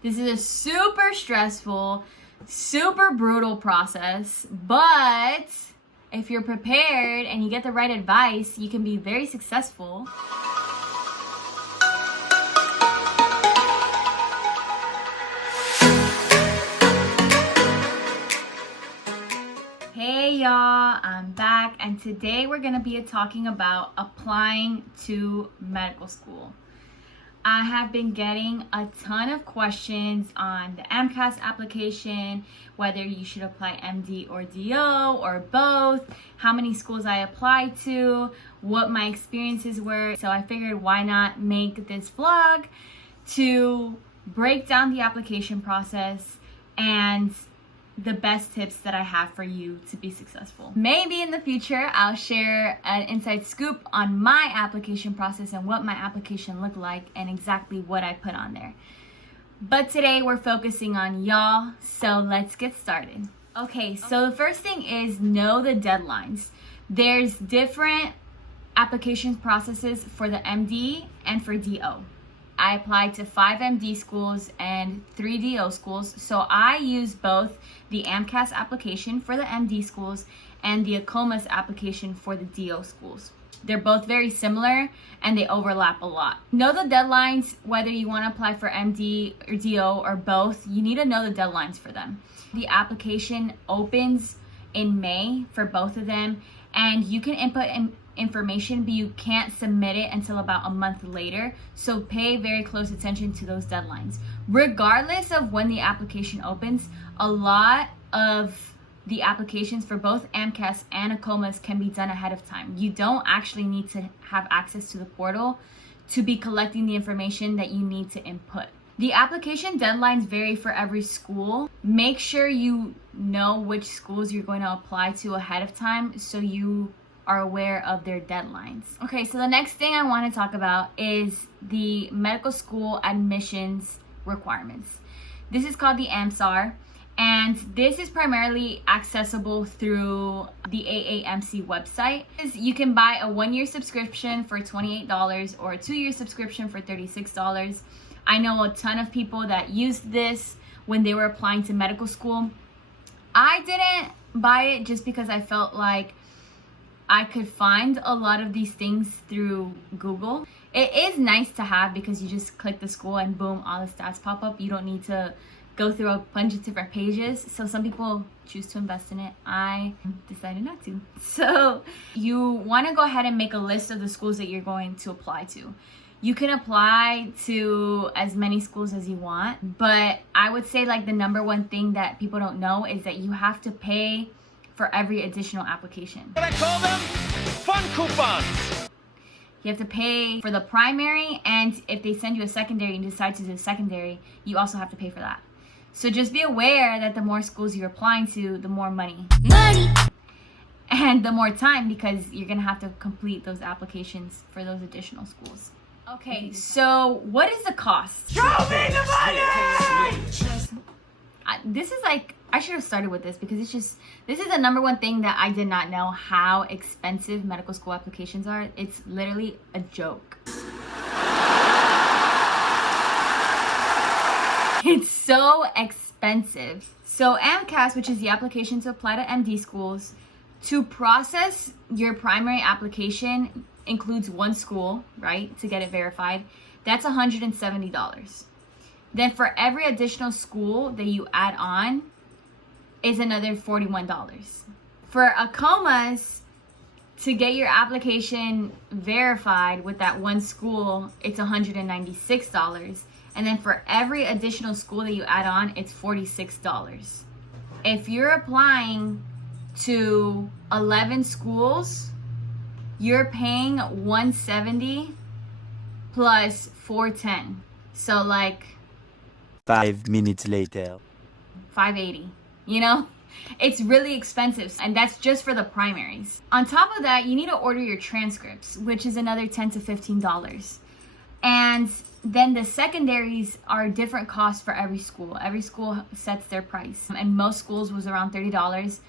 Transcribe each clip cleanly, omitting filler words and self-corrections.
This is a super stressful, super brutal process, but if you're prepared and you get the right advice, you can be very successful. Hey y'all, I'm back, and today we're gonna be talking about applying to medical school. I have been getting a ton of questions on the MCAT application, whether you should apply MD or DO or both, how many schools I applied to, what my experiences were. So I figured why not make this vlog to break down the application process and the best tips that I have for you to be successful. Maybe in the future, I'll share an inside scoop on my application process and what my application looked like and exactly what I put on there. But today we're focusing on y'all, so let's get started. Okay, so the first thing is know the deadlines. There's different application processes for the MD and for DO. I applied to 5 MD schools and 3 DO schools. So I use both the MCAT application for the MD schools and the ACOMAS application for the DO schools. They're both very similar and they overlap a lot. Know the deadlines, whether you want to apply for MD or DO or both, you need to know the deadlines for them. The application opens in May for both of them, and you can input information, but you can't submit it until about a month later. So pay very close attention to those deadlines. Regardless of when the application opens, a lot of the applications for both MCAS and ACOMAS can be done ahead of time. You don't actually need to have access to the portal to be collecting the information that you need to input. The application deadlines vary for every school. Make sure you know which schools you're going to apply to ahead of time so you are aware of their deadlines. Okay, so the next thing I want to talk about is the medical school admissions requirements. This is called the AMSAR, and this is primarily accessible through the AAMC website. You can buy a 1-year subscription for $28 or a 2-year subscription for $36. I know a ton of people that used this when they were applying to medical school. I didn't buy it just because I felt like I could find a lot of these things through Google. It is nice to have because you just click the school and boom, all the stats pop up. You don't need to go through a bunch of different pages. So some people choose to invest in it. I decided not to. So you want to go ahead and make a list of the schools that you're going to apply to. You can apply to as many schools as you want, but I would say like the number one thing that people don't know is that you have to pay for every additional application. I call them fun coupons. You have to pay for the primary, and if they send you a secondary and decide to do a secondary, you also have to pay for that. So just be aware that the more schools you're applying to, the more money. And the more time, because you're gonna have to complete those applications for those additional schools. Okay, so what is the cost? Show me the money! This is like, I should have started with this because this is the number one thing that I did not know, how expensive medical school applications are. It's literally a joke. It's so expensive. So MCAS, which is the application to apply to MD schools, to process your primary application includes 1 school, right, to get it verified. That's $170. Then for every additional school that you add on is another $41. For ACOMAS, to get your application verified with that 1 school, it's $196. And then for every additional school that you add on, it's $46. If you're applying to 11 schools, you're paying $170 plus $410. So like 5 minutes later, $580. You know, it's really expensive, and that's just for the primaries. On top of that, you need to order your transcripts, which is another $10 to $15. And then the secondaries are different costs for every school. Every school sets their price, and most schools was around $30.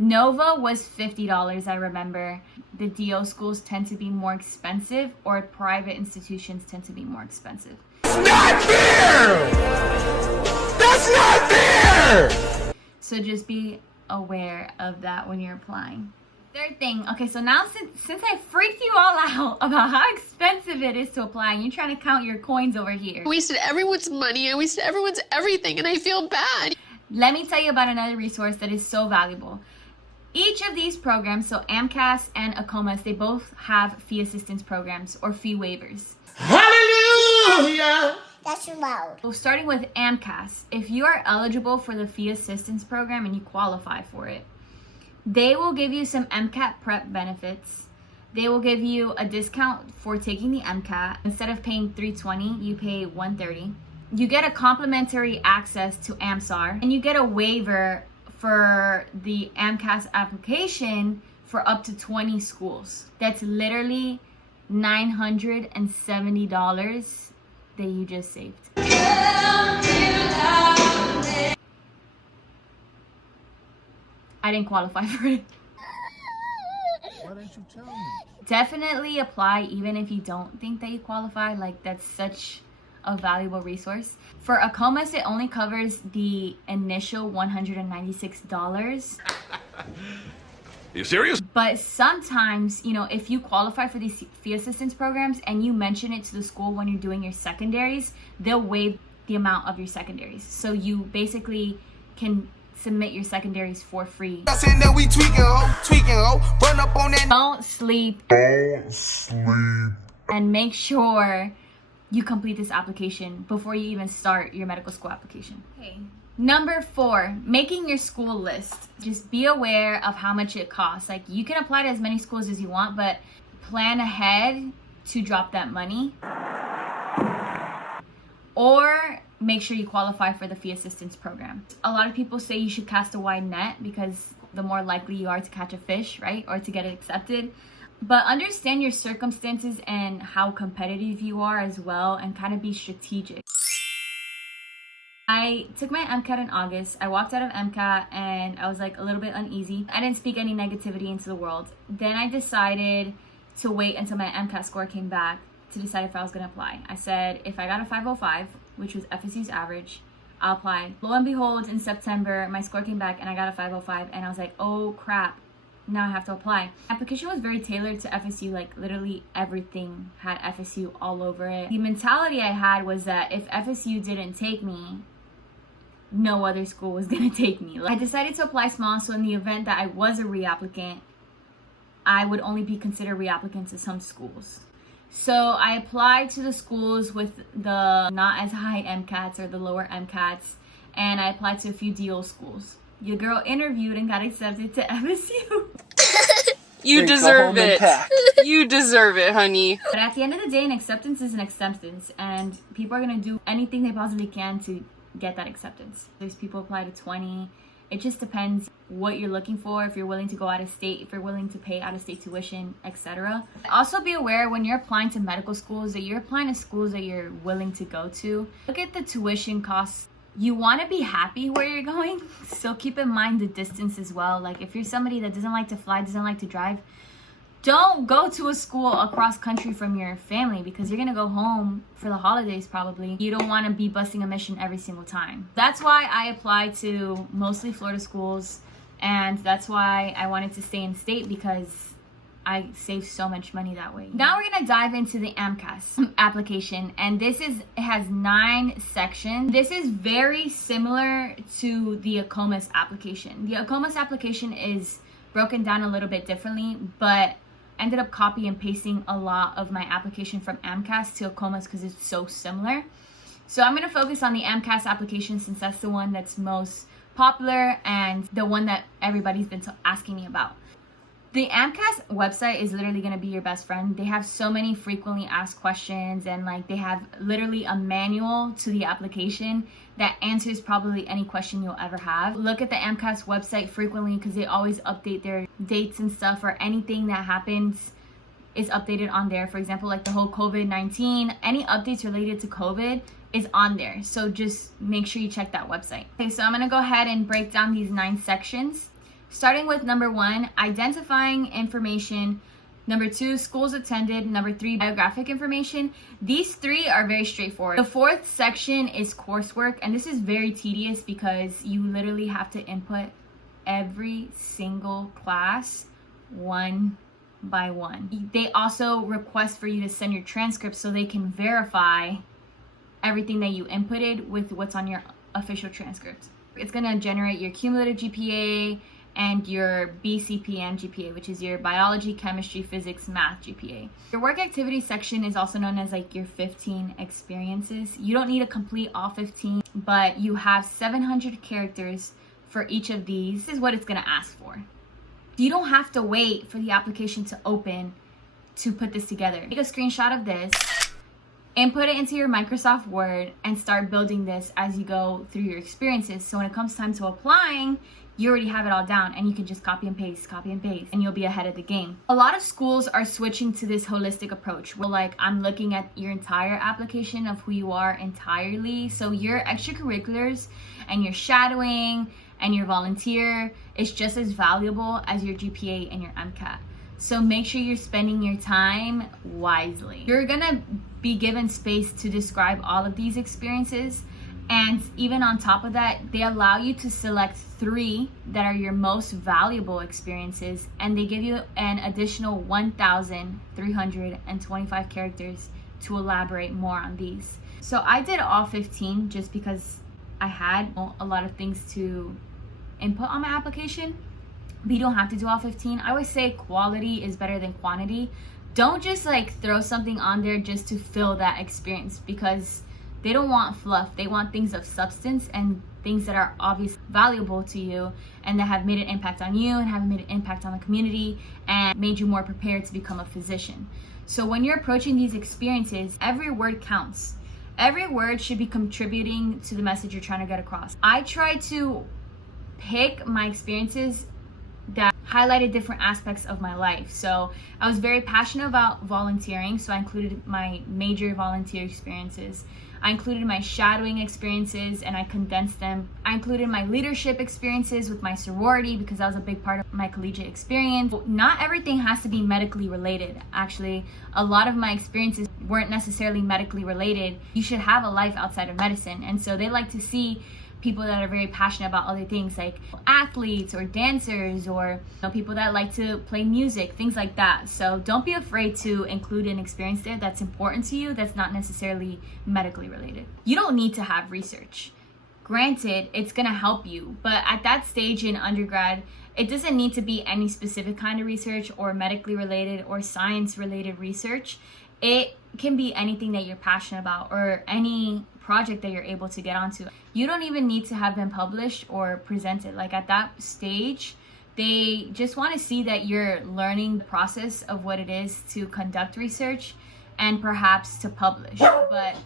Nova was $50, I remember. The DO schools tend to be more expensive, or private institutions tend to be more expensive. Not fair! So just be aware of that when you're applying. Third thing, okay, so now since I freaked you all out about how expensive it is to apply, and you're trying to count your coins over here. I wasted everyone's money, I wasted everyone's everything, and I feel bad. Let me tell you about another resource that is so valuable. Each of these programs, so AMCAS and ACOMAS, they both have fee assistance programs or fee waivers. Hallelujah! That's loud. So starting with AMCAS, if you are eligible for the fee assistance program and you qualify for it, they will give you some MCAT prep benefits. They will give you a discount for taking the MCAT. Instead of paying $320, you pay $130. You get a complimentary access to AMSAR, and you get a waiver for the MCAT application for up to 20 schools. That's literally $970 that you just saved. I didn't qualify for it. Why didn't you tell me? Definitely apply even if you don't think that you qualify. Like, that's such a valuable resource. For ACOMAS, it only covers the initial $196. You serious? But sometimes, you know, if you qualify for these fee assistance programs and you mention it to the school when you're doing your secondaries, they'll waive the amount of your secondaries. So you basically can submit your secondaries for free. Don't sleep. And make sure you complete this application before you even start your medical school application. Okay. Number 4, making your school list. Just be aware of how much it costs. Like, you can apply to as many schools as you want, but plan ahead to drop that money. Or make sure you qualify for the fee assistance program. A lot of people say you should cast a wide net because the more likely you are to catch a fish, right? Or to get it accepted. But understand your circumstances and how competitive you are as well, and kind of be strategic. I took my MCAT in August. I walked out of MCAT and I was like a little bit uneasy. I didn't speak any negativity into the world. Then I decided to wait until my MCAT score came back to decide if I was going to apply. I said if I got a 505, which was FSU's average, I'll apply. Lo and behold, in September, my score came back and I got a 505, and I was like, oh crap, now I have to apply. The application was very tailored to FSU, like literally everything had FSU all over it. The mentality I had was that if FSU didn't take me, no other school was gonna take me. I decided to apply small, so in the event that I was a reapplicant, I would only be considered reapplicant to some schools. So I applied to the schools with the not as high MCATs or the lower MCATs, and I applied to a few DO schools. Your girl interviewed and got accepted to FSU. You deserve it. You deserve it, honey. But at the end of the day, an acceptance is an acceptance, and people are gonna do anything they possibly can to get that acceptance. There's people apply to 20. It just depends what you're looking for, if you're willing to go out of state, if you're willing to pay out of state tuition, etc. Also be aware when you're applying to medical schools that you're applying to schools that you're willing to go to. Look at the tuition costs. You want to be happy where you're going, so keep in mind the distance as well. Like, if you're somebody that doesn't like to fly, doesn't like to drive, don't go to a school across country from your family, because you're gonna go home for the holidays probably. You don't want to be busting a mission every single time. That's why I applied to mostly Florida schools, and that's why I wanted to stay in state, because I saved so much money that way. Now we're gonna dive into the AMCAS application, and it has 9 sections. This is very similar to the ACOMAS application. The ACOMAS application is broken down a little bit differently, but ended up copy and pasting a lot of my application from AMCAS to ACOMAS because it's so similar. So I'm gonna focus on the AMCAS application since that's the one that's most popular and the one that everybody's been asking me about. The AMCAS website is literally going to be your best friend. They have so many frequently asked questions, and like they have literally a manual to the application that answers probably any question you'll ever have. Look at the AMCAS website frequently because they always update their dates and stuff, or anything that happens is updated on there. For example, like the whole COVID-19, any updates related to COVID is on there. So just make sure you check that website. Okay, so I'm going to go ahead and break down these 9 sections. Starting with number 1, identifying information Number 2, schools attended. Number 3, biographic information. These 3 are very straightforward. The 4th section is coursework, and this is very tedious because you literally have to input every single class one by one. They also request for you to send your transcripts so they can verify everything that you inputted with what's on your official transcript. It's going to generate your cumulative GPA and your BCPM GPA, which is your biology, chemistry, physics, math GPA. Your work activity section is also known as like your 15 experiences. You don't need to complete all 15, but you have 700 characters for each of these. This is what it's going to ask for. You don't have to wait for the application to open to put this together. Take a screenshot of this, input it into your Microsoft Word, and start building this as you go through your experiences. So when it comes time to applying, you already have it all down and you can just copy and paste, and you'll be ahead of the game. A lot of schools are switching to this holistic approach where like I'm looking at your entire application of who you are entirely. So your extracurriculars and your shadowing and your volunteer is just as valuable as your GPA and your MCAT. So make sure you're spending your time wisely. You're gonna be given space to describe all of these experiences, and even on top of that, they allow you to select 3 that are your most valuable experiences, and they give you an additional 1,325 characters to elaborate more on these. So I did all 15 just because I had a lot of things to input on my application, but you don't have to do all 15. I always say quality is better than quantity. Don't just like throw something on there just to fill that experience, because they don't want fluff. They want things of substance and things that are obviously valuable to you and that have made an impact on you and have made an impact on the community and made you more prepared to become a physician. So when you're approaching these experiences, every word counts. Every word should be contributing to the message you're trying to get across. I try to pick my experiences that highlighted different aspects of my life. So I was very passionate about volunteering, so I included my major volunteer experiences. I included my shadowing experiences and I condensed them. I included my leadership experiences with my sorority because that was a big part of my collegiate experience. Not everything has to be medically related. Actually, a lot of my experiences weren't necessarily medically related. You should have a life outside of medicine. And so they like to see people that are very passionate about other things like athletes or dancers or people that like to play music, things like that. So don't be afraid to include an experience there that's important to you that's not necessarily medically related. You don't need to have research. Granted, it's gonna help you, but at that stage in undergrad, it doesn't need to be any specific kind of research or medically related or science related research. It can be anything that you're passionate about or any project that you're able to get onto. You don't even need to have been published or presented. Like at that stage, they just want to see that you're learning the process of what it is to conduct research and perhaps to publish. But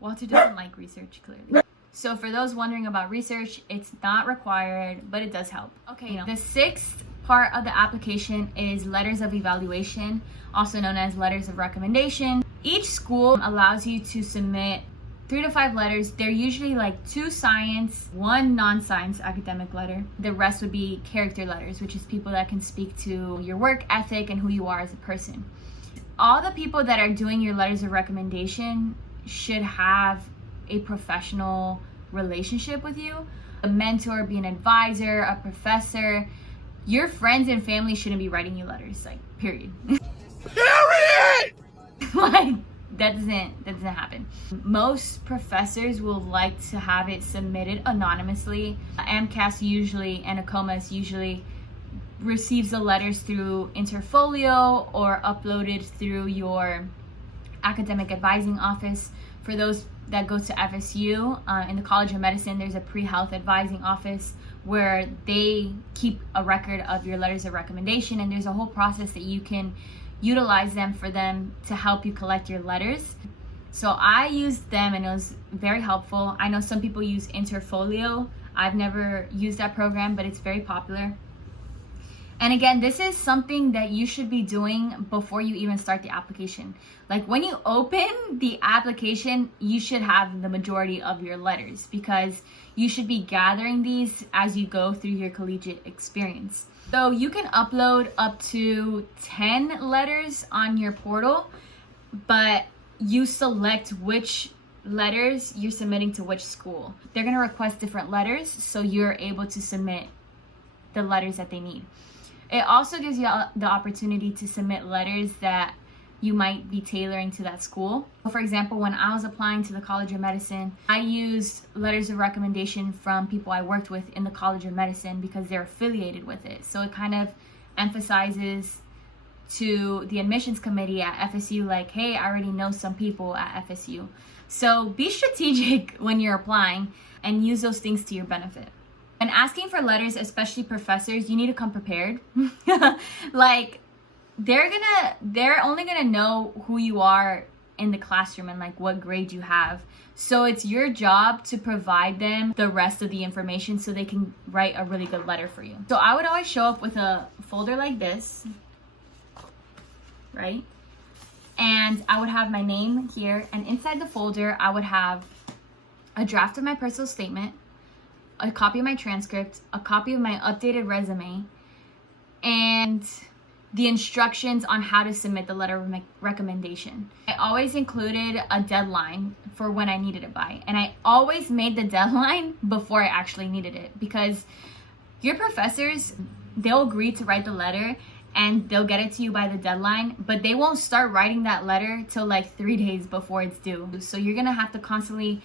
Walter doesn't like research, clearly. So for those wondering about research, it's not required, but it does help. Okay, the 6th part of the application is letters of evaluation, also known as letters of recommendation. Each school allows you to submit 3 to 5 letters. They're usually like 2 science, 1 non-science academic letter. The rest would be character letters, which is people that can speak to your work ethic and who you are as a person. All the people that are doing your letters of recommendation should have a professional relationship with you. A mentor, be an advisor, a professor. Your friends and family shouldn't be writing you letters, like, period. Period! Like, that doesn't happen. Most professors will like to have it submitted anonymously. MCAS usually and ACOMAS usually receives the letters through Interfolio or uploaded through your academic advising office. For those that go to FSU, in the College of Medicine, there's a pre-health advising office where they keep a record of your letters of recommendation, and there's a whole process that you can utilize them for them to help you collect your letters. So I used them and it was very helpful. I know some people use Interfolio. I've never used that program, but it's very popular. And again, this is something that you should be doing before you even start the application. Like when you open the application, you should have the majority of your letters because you should be gathering these as you go through your collegiate experience. So you can upload up to 10 letters on your portal, but you select which letters you're submitting to which school. They're gonna request different letters, so you're able to submit the letters that they need. It also gives you the opportunity to submit letters that you might be tailoring to that school. For example, when I was applying to the College of Medicine, I used letters of recommendation from people I worked with in the College of Medicine because they're affiliated with it. So it kind of emphasizes to the admissions committee at FSU, like, hey, I already know some people at FSU. So be strategic when you're applying and use those things to your benefit. And asking for letters, especially professors, you need to come prepared. Like, they're only gonna know who you are in the classroom and like what grade you have. So it's your job to provide them the rest of the information so they can write a really good letter for you. So I would always show up with a folder like this, right? And I would have my name here, and inside the folder I would have a draft of my personal statement, a copy of my transcript, a copy of my updated resume, and the instructions on how to submit the letter of recommendation. I always included a deadline for when I needed it by, and I always made the deadline before I actually needed it, because your professors, they'll agree to write the letter and they'll get it to you by the deadline, but they won't start writing that letter till like 3 days before it's due. So you're gonna have to constantly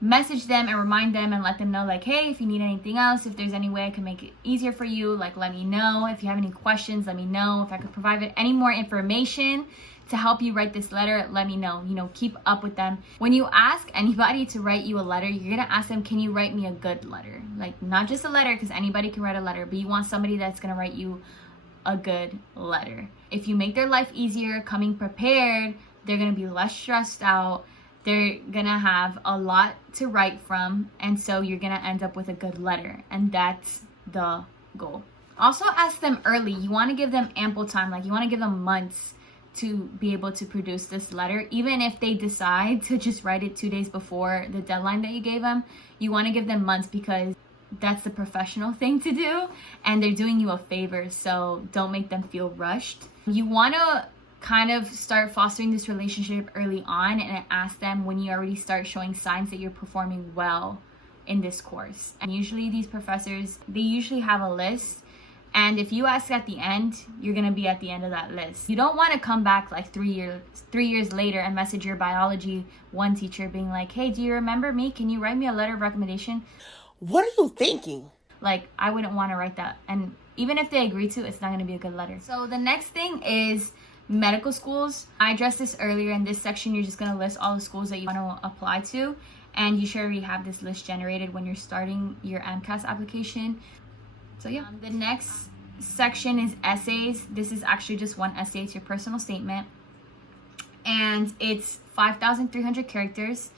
message them and remind them and let them know, like, hey, if you need anything else, if there's any way I can make it easier for you, like, let me know. If you have any questions, let me know. If I could provide any more information to help you write this letter, let me know. You know, keep up with them. When you ask anybody to write you a letter, you're gonna ask them, can you write me a good letter? Like, not just a letter, because anybody can write a letter, but you want somebody that's gonna write you a good letter. If you make their life easier coming prepared, they're gonna be less stressed out. They're gonna have a lot to write from, and so you're gonna end up with a good letter, and that's the goal. Also ask them early. You want to give them ample time, like you want to give them months to be able to produce this letter. Even if they decide to just write it 2 days before the deadline that you gave them, you want to give them months, because that's the professional thing to do, and they're doing you a favor, so don't make them feel rushed. You want to kind of start fostering this relationship early on and ask them when you already start showing signs that you're performing well in this course. And usually these professors, they usually have a list, and if you ask at the end, you're gonna be at the end of that list. You don't want to come back like 3 years later and message your biology 1 teacher being like, hey, do you remember me? Can you write me a letter of recommendation? What are you thinking? Like, I wouldn't want to write that. And even if they agree to, it's not going to be a good letter. So the next thing is medical schools. I addressed this earlier. In this section, you're just going to list all the schools that you want to apply to. And you should already have this list generated when you're starting your MCAT application. So yeah. The next section is essays. This is actually just one essay. It's your personal statement. And it's 5,300 characters,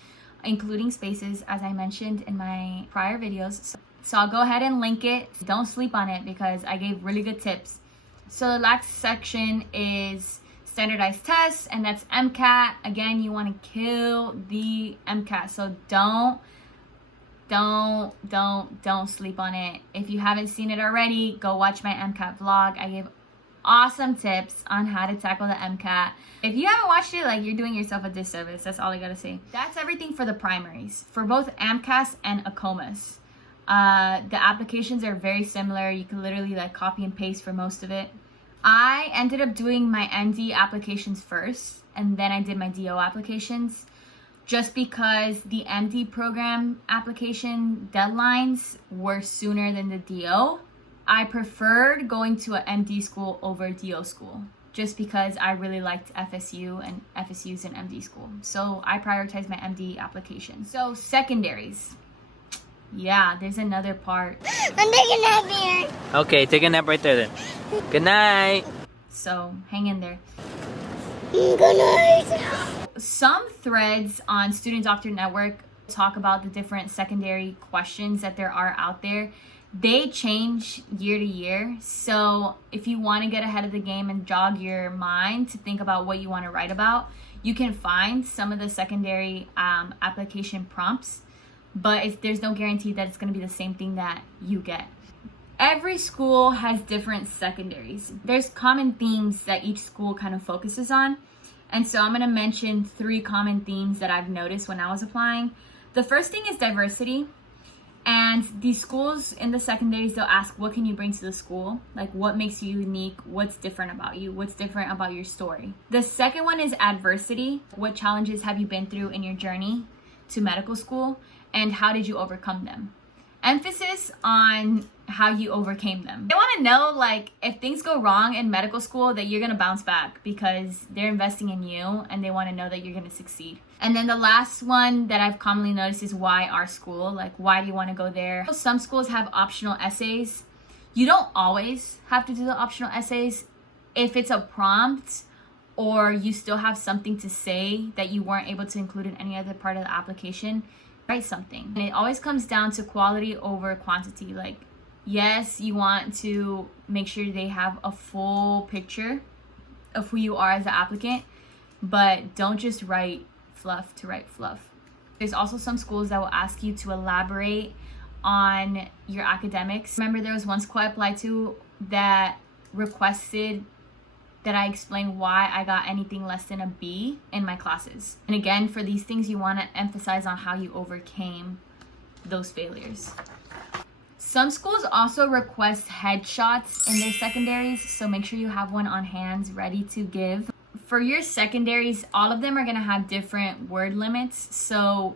including spaces, as I mentioned in my prior videos. So I'll go ahead and link it. Don't sleep on it, because I gave really good tips. So the last section is standardized tests, and that's MCAT. Again, you want to kill the MCAT, so don't sleep on it. If you haven't seen it already, go watch my MCAT vlog. I gave awesome tips on how to tackle the MCAT. If you haven't watched it, like, you're doing yourself a disservice. That's all I gotta say. That's everything for the primaries. For both AMCAS and ACOMAS, the applications are very similar. You can literally like copy and paste for most of it. I ended up doing my MD applications first, and then I did my DO applications, just because the MD program application deadlines were sooner than the DO. I preferred going to an MD school over DO school, just because I really liked FSU, and FSU's an MD school. So I prioritized my MD application. So secondaries. Yeah, there's another part. I'm taking a nap here. Okay, take a nap right there then. Good night. So hang in there. Good night. Some threads on Student Doctor Network talk about the different secondary questions that there are out there. They change year to year. So if you want to get ahead of the game and jog your mind to think about what you want to write about, you can find some of the secondary application prompts, but there's no guarantee that it's going to be the same thing that you get. Every school has different secondaries. There's common themes that each school kind of focuses on. And so I'm going to mention 3 common themes that I've noticed when I was applying. The first thing is diversity. And these schools in the secondaries, they'll ask, what can you bring to the school? Like, what makes you unique? What's different about you? What's different about your story? The second one is adversity. What challenges have you been through in your journey to medical school? And how did you overcome them? Emphasis on how you overcame them. They want to know, like, if things go wrong in medical school, that you're going to bounce back because they're investing in you and they want to know that you're going to succeed. And then the last one that I've commonly noticed is why our school? Like, why do you want to go there? Some schools have optional essays. You don't always have to do the optional essays. If it's a prompt or you still have something to say that you weren't able to include in any other part of the application, write something. And it always comes down to quality over quantity. Like, yes, you want to make sure they have a full picture of who you are as an applicant, but don't just write fluff to write fluff. There's also some schools that will ask you to elaborate on your academics. Remember, there was one school I applied to that requested that I explain why I got anything less than a B in my classes. And again, for these things, you want to emphasize on how you overcame those failures. Some schools also request headshots in their secondaries, so make sure you have one on hand ready to give. For your secondaries, all of them are going to have different word limits, so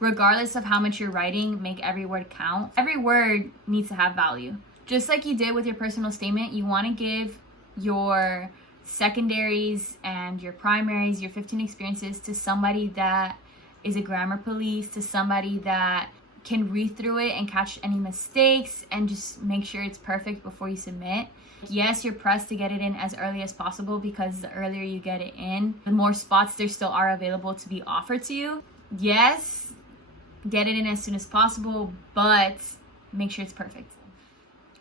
regardless of how much you're writing, make every word count. Every word needs to have value. Just like you did with your personal statement, you want to give your secondaries and your primaries, your 15 experiences, to somebody that is a grammar police, to somebody that can read through it and catch any mistakes and just make sure it's perfect before you submit. Yes, you're pressed to get it in as early as possible because the earlier you get it in, the more spots there still are available to be offered to you. Yes, get it in as soon as possible, but make sure it's perfect.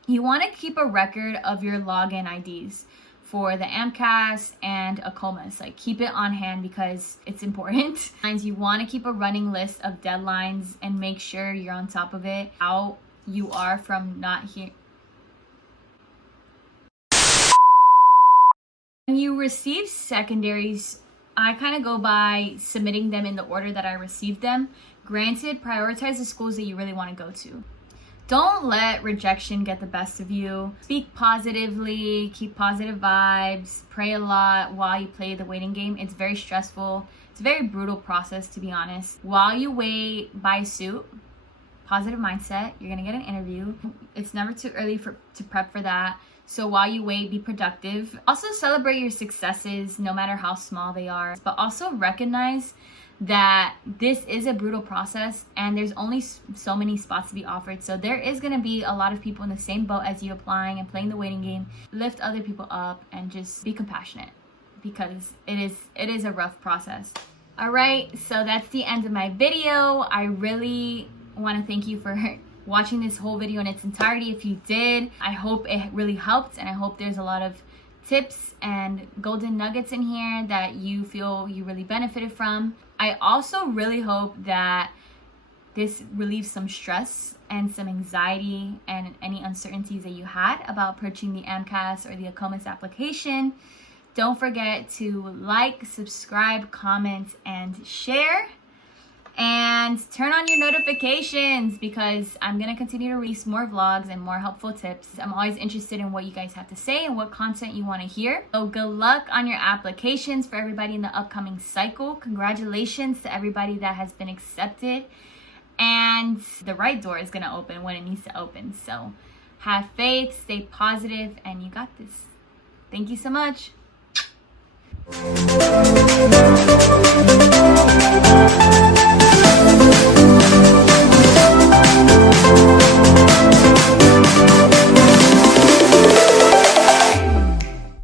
You want to keep a record of your login IDs for the MCAT and ACOMAS. Like, keep it on hand because it's important. And you want to keep a running list of deadlines and make sure you're on top of it. How you are from not here. When you receive secondaries, I kind of go by submitting them in the order that I received them. Granted, prioritize the schools that you really want to go to. Don't let rejection get the best of you. Speak positively, keep positive vibes, pray a lot while you play the waiting game. It's very stressful. It's a very brutal process, to be honest. While you wait, buy a suit. Positive mindset. You're gonna get an interview. It's never too early to prep for that. So while you wait, be productive. Also celebrate your successes, no matter how small they are. But also recognize that this is a brutal process and there's only so many spots to be offered. So there is going to be a lot of people in the same boat as you applying and playing the waiting game. Lift other people up and just be compassionate because it is a rough process. All right, so that's the end of my video. I really want to thank you for watching this whole video in its entirety. If you did, I hope it really helped and I hope there's a lot of tips and golden nuggets in here that you feel you really benefited from. I also really hope that this relieves some stress and some anxiety and any uncertainties that you had about purchasing the MCAT or the ACOMAS application. Don't forget to like, subscribe, comment, and share. And turn on your notifications because I'm going to continue to release more vlogs and more helpful tips. I'm always interested in what you guys have to say and what content you want to hear. So good luck on your applications for everybody in the upcoming cycle. Congratulations to everybody that has been accepted. And the right door is going to open when it needs to open. So have faith, stay positive, and you got this. Thank you so much.